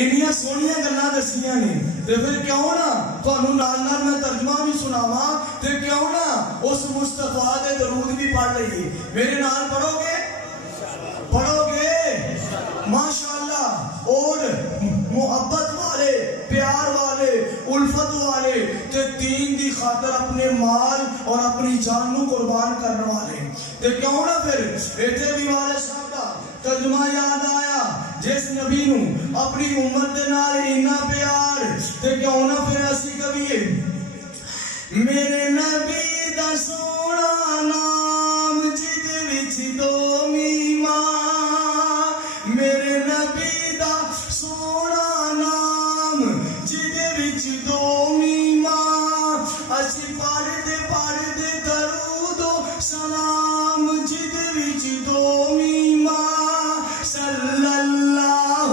انیاں سونیاں گلاں دسیاں نے تے پھر کیوں نہ تانوں نال نال میں ترجمہ بھی سناواں تے کیوں نہ اس مصطفیٰ دے درود بھی پڑھ لئیے. میرے نال پڑھو گے ماشاءاللہ. اور محبت والے، پیار والے، الفت والے تے دین دی خاطر اپنے مال اور اپنی جان نو قربان کرنے والے تے کیوں نہ پھر ایتھے بھی والے صاحب دا ترجمہ یاد آیا جس نبی نو اپنی امت دے نال اتنا پیار تے کیوں نہ پھر اسی کبھی میرے نبی دا سونا نام جد وچ دو میماں، میرے نبی دا سونا نام جد وچ دو میماں، اسی پڑھدے پڑھدے درود و سلام جد وچ دو میماں، صلی اللہ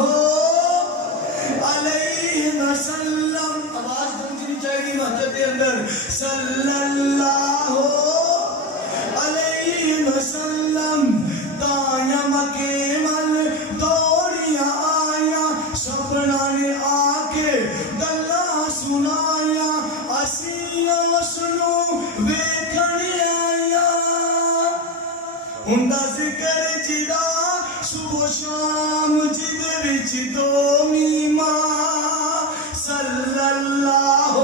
علیہ وسلم. آواز گونجنی چاہیے مسجد کے اندر. صلی اللہ علیہ وسلم. تایا مکے مل دوڑیاں آیا، سبنا نے آ کے گلاں سنایا، اسی اس نو ویکھن آیا. ہوندا ذکر جدا صبح شام جد وچ دو میماں، صلی اللہ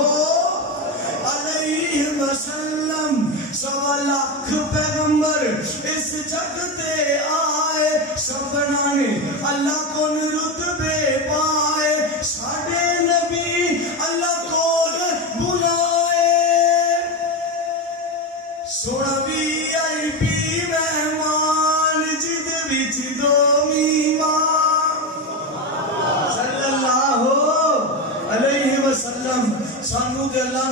علیہ وسلم. سوا لاکھ پیغمبر اس جگ تے آئے، سبنا نے اللہ کو رتبے پائے، ساڈے نبی اللہ کو بلائے. سونا VIP مہمان جد وچ دو میماں، صلی اللہ علیہ وسلم. سانو تے اللہ